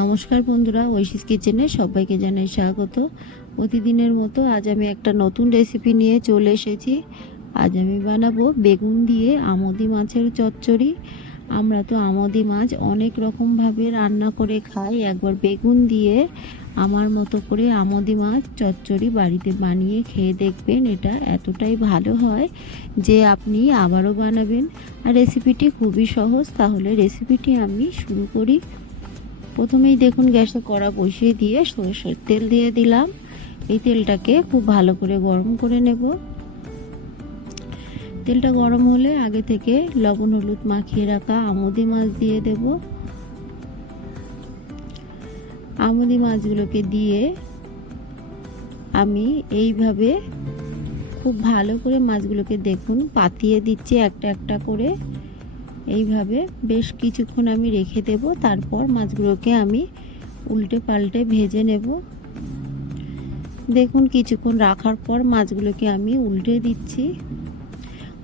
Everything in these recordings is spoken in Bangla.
নমস্কার বন্ধুরা, ঐশিস কিচেনে সবাইকে জানাই স্বাগত। প্রতিদিনের মতো আজ আমি একটা নতুন রেসিপি নিয়ে চলে এসেছি। আজ আমি বানাবো বেগুন দিয়ে আমদি মাছের চচ্চড়ি। আমরা তো আমদি মাছ অনেক রকমভাবে রান্না করে খাই। একবার বেগুন দিয়ে আমার মতো করে আমদি মাছ চচ্চড়ি বাড়িতে বানিয়ে খেয়ে দেখবেন, এটা এতটাই ভালো হয় যে আপনি আবারও বানাবেন। আর রেসিপিটি খুবই সহজ, তাহলে রেসিপিটি আমি শুরু করি। প্রথমেই দেখুন গ্যাসে কড়া বসিয়ে দিয়ে সরষের তেল দিয়ে দিলাম। এই তেলটাকে খুব ভালো করে গরম করে নেব। তেলটা গরম হলে আগে থেকে লবণ, হলুদ মাখিয়ে রাখা আমদি মাছ দিয়ে দেব। আমদি মাছগুলোকে দিয়ে আমি এইভাবে খুব ভালো করে মাছগুলোকে দেখুন, পাতিয়ে দিচ্ছি একটা একটা করে। এইভাবে বেশ কিছুক্ষণ আমি রেখে দেব, তারপর মাছগুলোকে আমি উল্টে পাল্টে ভেজে নেব। দেখুন, কিছুক্ষণ রাখার পর মাছগুলোকে আমি উল্টে দিচ্ছি।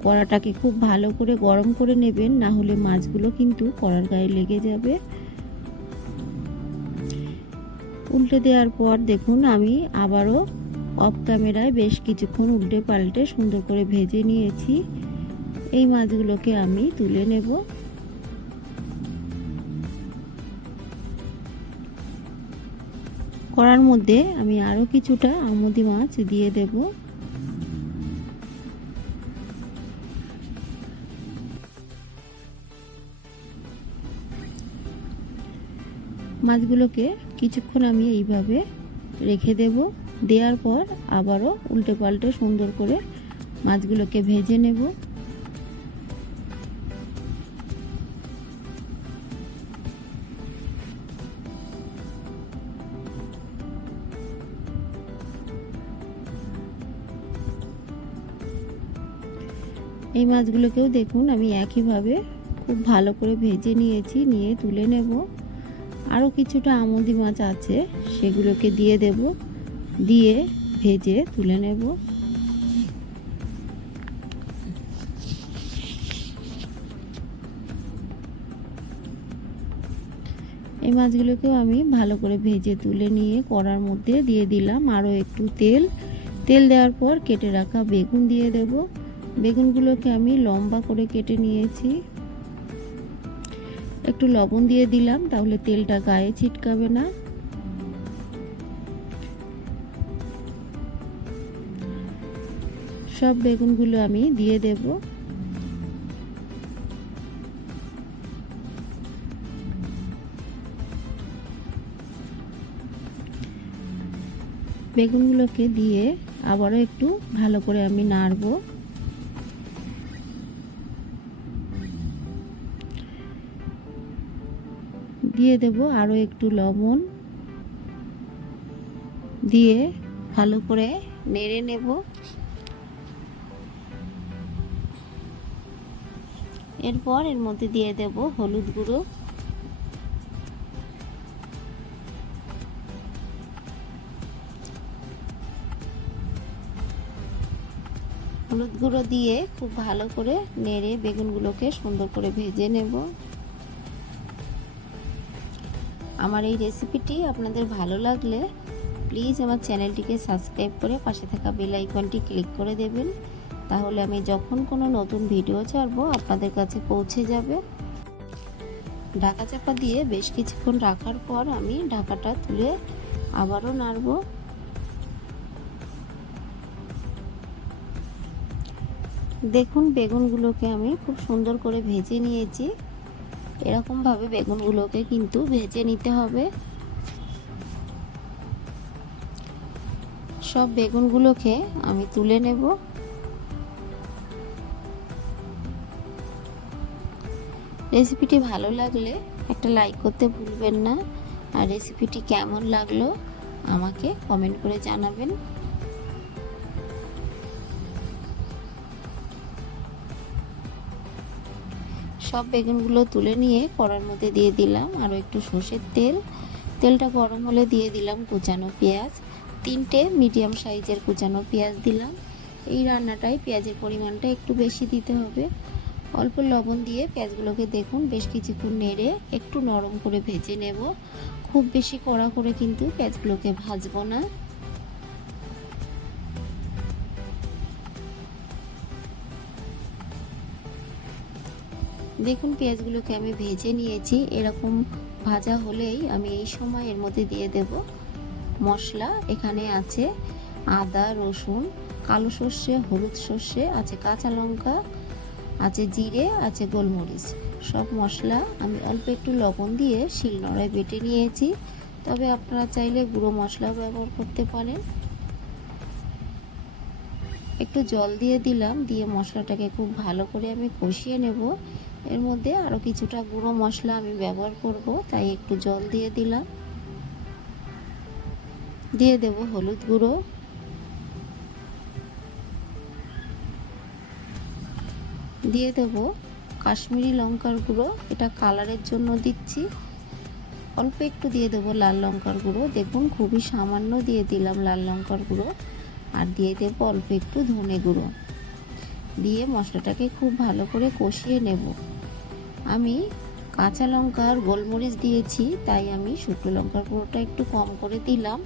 কড়াটাকে খুব ভালো করে গরম করে নেবেন, না হলে মাছগুলো কিন্তু কড়ার গায়ে লেগে যাবে। উল্টে দেওয়ার পর দেখুন, আমি আবারও অফ ক্যামেরায় বেশ কিছুক্ষণ উল্টে পাল্টে সুন্দর করে ভেজে নিয়েছি। এই মাছগুলোকে আমি তুলে নেব। করার মধ্যে আমি আরও কিছুটা আমদি মাছ দিয়ে দেব। মাছগুলোকে কিছুক্ষণ আমি এইভাবে রেখে দেব। দেওয়ার পর আবারও উল্টে পাল্টে সুন্দর করে মাছগুলোকে ভেজে নেব। এই মাছগুলোকেও দেখুন, আমি একইভাবে খুব ভালো করে ভেজে নিয়েছি, নিয়ে তুলে নেব। আরও কিছুটা আমদি মাছ আছে, সেগুলোকে দিয়ে দেব, দিয়ে ভেজে তুলে নেব। এই মাছগুলোকেও আমি ভালো করে ভেজে তুলে নিয়ে কড়ার মধ্যে দিয়ে দিলাম। আরও একটু তেল তেল দেওয়ার পর কেটে রাখা বেগুন দিয়ে দেবো। বেগুনগুলোকে আমি লম্বা করে কেটে নিয়েছি। একটু লবণ দিয়ে দিলাম, তাহলে তেলটা গায়ে ছিটকাবে না। সব বেগুনগুলো আমি দিয়ে দেব। বেগুনগুলোকে দিয়ে আবারও একটু ভালো করে আমি নাড়বো। দিয়ে দেব আরও একটু লবণ দিয়ে ভালো করে নেড়ে নেব। এরপর এর মধ্যে দিয়ে দেব হলুদ গুঁড়ো। হলুদ গুঁড়ো দিয়ে খুব ভালো করে নেড়ে বেগুনগুলোকে সুন্দর করে ভেজে নেব। আমার এই রেসিপিটি আপনাদের ভালো লাগলে প্লিজ আমার চ্যানেলটিকে সাবস্ক্রাইব করে পাশে থাকা বেল আইকনটি ক্লিক করে দেবেন। তাহলে আমি যখন কোনো নতুন ভিডিও ছাড়বো, আপনাদের কাছে পৌঁছে যাবে। ঢাকা চাপা দিয়ে বেশ কিছুক্ষণ রাখার পর আমি ঢাকাটা তুলে আবারও নাড়ব। দেখুন, বেগুনগুলোকে আমি খুব সুন্দর করে ভেজে নিয়েছি। এরকমভাবে বেগুনগুলোকে কিন্তু ভেজে নিতে হবে। সব বেগুনগুলোকে আমি তুলে নেব। রেসিপিটি ভালো লাগলে একটা লাইক করতে ভুলবেন না। আর রেসিপিটি কেমন লাগল আমাকে কমেন্ট করে জানাবেন। সব বেগুনগুলো তুলে নিয়ে কড়ার মধ্যে দিয়ে দিলাম। আরও একটু সর্ষের তেল। তেলটা গরম হলে দিয়ে দিলাম কুচানো পেঁয়াজ। তিনটে মিডিয়াম সাইজের কুচানো পেঁয়াজ দিলাম। এই রান্নাটায় পেঁয়াজের পরিমাণটা একটু বেশি দিতে হবে। অল্প লবণ দিয়ে পেঁয়াজগুলোকে দেখুন, বেশ কিছুক্ষণ নেড়ে একটু নরম করে ভেজে নেব। খুব বেশি কড়া করে কিন্তু পেঁয়াজগুলোকে ভাজবো না। দেখুন, পেঁয়াজগুলোকে আমি ভেজে নিয়েছি। এরকম ভাজা হলেই আমি এই সময় এর মধ্যে দিয়ে দেব মশলা। এখানে আছে আদা, রসুন, কালো সর্ষে, হলুদ সর্ষে, আছে কাঁচা লঙ্কা, আছে জিরে, আছে গোলমরিচ। সব মশলা আমি অল্প একটু লবণ দিয়ে শিলনোড়ায় বেটে নিয়েছি। তবে আপনারা চাইলে গুঁড়ো মশলাও ব্যবহার করতে পারেন। একটু জল দিয়ে দিলাম, দিয়ে মশলাটাকে খুব ভালো করে আমি কষিয়ে নেব। এর মধ্যে আরও কিছুটা গুঁড়ো মশলা আমি ব্যবহার করব, তাই একটু জল দিয়ে দিলাম। দিয়ে দেব হলুদ গুঁড়ো। দিয়ে দেব কাশ্মীরি লঙ্কার গুঁড়ো, এটা কালারের জন্য দিচ্ছি। অল্প একটু দিয়ে দেবো লাল লঙ্কার গুঁড়ো। দেখুন, খুবই সামান্য দিয়ে দিলাম লাল লঙ্কার গুঁড়ো। আর দিয়ে দেবো অল্প একটু ধনে গুঁড়ো। দিয়ে মশলাটাকে খুব ভালো করে কষিয়ে নেব। আমি কাঁচা লঙ্কা আর গোলমরিচ দিয়েছি, তাই আমি শুকনো লঙ্কার গুঁড়োটা একটু কম করে দিলাম।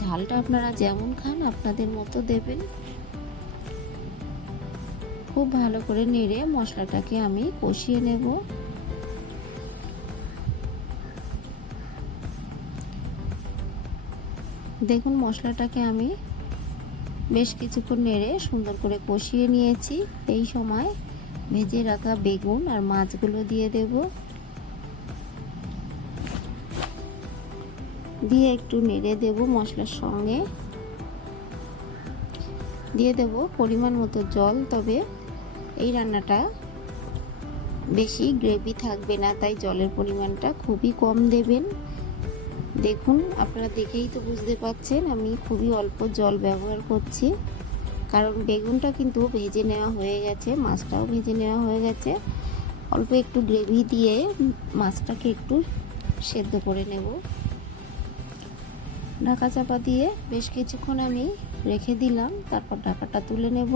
ঝালটা আপনারা যেমন খান, আপনাদের মতো দেবেন। খুব ভালো করে নেড়ে মশলাটাকে আমি কষিয়ে নেব। দেখুন মশলাটাকে আমি বেশ কিছুক্ষণ নেড়ে সুন্দর করে কষিয়ে নিয়েছি। এই সময় ভেজে রাখা বেগুন আর মাছগুলো দিয়ে দেব। দিয়ে একটু নেড়ে দেব মশলার সঙ্গে। দিয়ে দেব পরিমাণ মতো জল, তবে এই রান্নাটা বেশি গ্রেভি থাকবে না, তাই জলের পরিমাণটা খুবই কম দেবেন। দেখুন, আপনারা দেখেই তো বুঝতে পাচ্ছেন, আমি খুবই অল্প জল ব্যবহার করছি। কারণ বেগুনটা কিন্তু ভেজে নেওয়া হয়ে গেছে, মাছটাও ভেজে নেওয়া হয়ে গেছে। অল্প একটু গ্রেভি দিয়ে মাছটাকে একটু সেদ্ধ করে নেব। ঢাকা চাপা দিয়ে বেশ কিছুক্ষণ আমি রেখে দিলাম, তারপর ঢাকাটা তুলে নেব।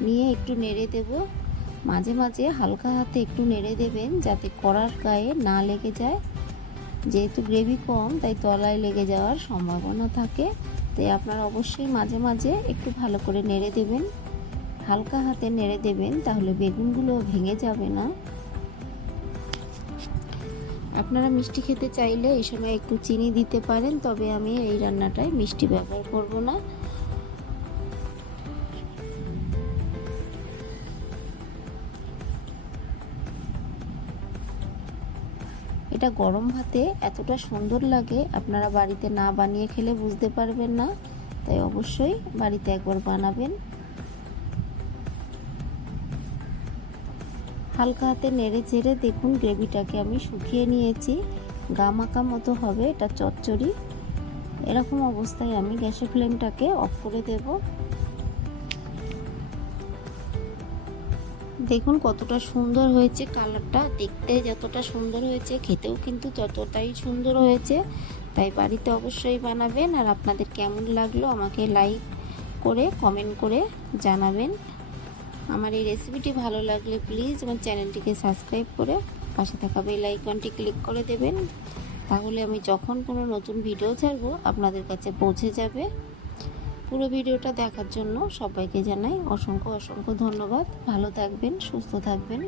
নিয়ে একটু নেড়ে দেব। মাঝে মাঝে হালকা হাতে একটু নেড়ে দেবেন যাতে কড়ার গায়ে না লেগে যায়। যেহেতু গ্রেভি কম, তাই তলায় লেগে যাওয়ার সম্ভাবনা থাকে। তাই আপনারা অবশ্যই মাঝে মাঝে একটু ভালো করে নেড়ে দেবেন। হালকা হাতে নেড়ে দেবেন, তাহলে বেগুনগুলো ভেঙে যাবে না। আপনারা মিষ্টি খেতে চাইলে এই সময় একটু চিনি দিতে পারেন, তবে আমি এই রান্নাটায় মিষ্টি ব্যবহার করব না। এটা গরম ভাতে এতটা সুন্দর লাগে, আপনারা বাড়িতে না বানিয়ে খেলে বুঝতে পারবেন না, তাই অবশ্যই বাড়িতে একবার বানাবেন। হালকা হাতে নেড়ে চেড়ে দেখুন গ্রেভিটাকে আমি শুকিয়ে নিয়েছি গা মাখা মতো হবে এটা চচ্চড়ি। এরকম অবস্থায় আমি গ্যাসের ফ্লেমটাকে অফ করে দেব। দেখুন কতটা সুন্দর হয়েছে কালারটা। দেখতে যতটা সুন্দর হয়েছে, খেতেও কিন্তু ততটাই সুন্দর হয়েছে। তাই বাড়িতে অবশ্যই বানাবেন আর আপনাদের কেমন লাগল আমাকে লাইক করে কমেন্ট করে জানাবেন। আমার এই রেসিপিটি ভালো লাগলে প্লিজ আমার চ্যানেলটিকে সাবস্ক্রাইব করে পাশে থাকা বেল আইকনটি ক্লিক করে দেবেন। তাহলে আমি যখন কোনো নতুন ভিডিও ছাড়বো আপনাদের কাছে পৌঁছে যাবে। পুরো ভিডিওটা দেখার জন্য সবাইকে জানাই অসংখ্য অসংখ্য ধন্যবাদ। ভালো থাকবেন সুস্থ থাকবেন।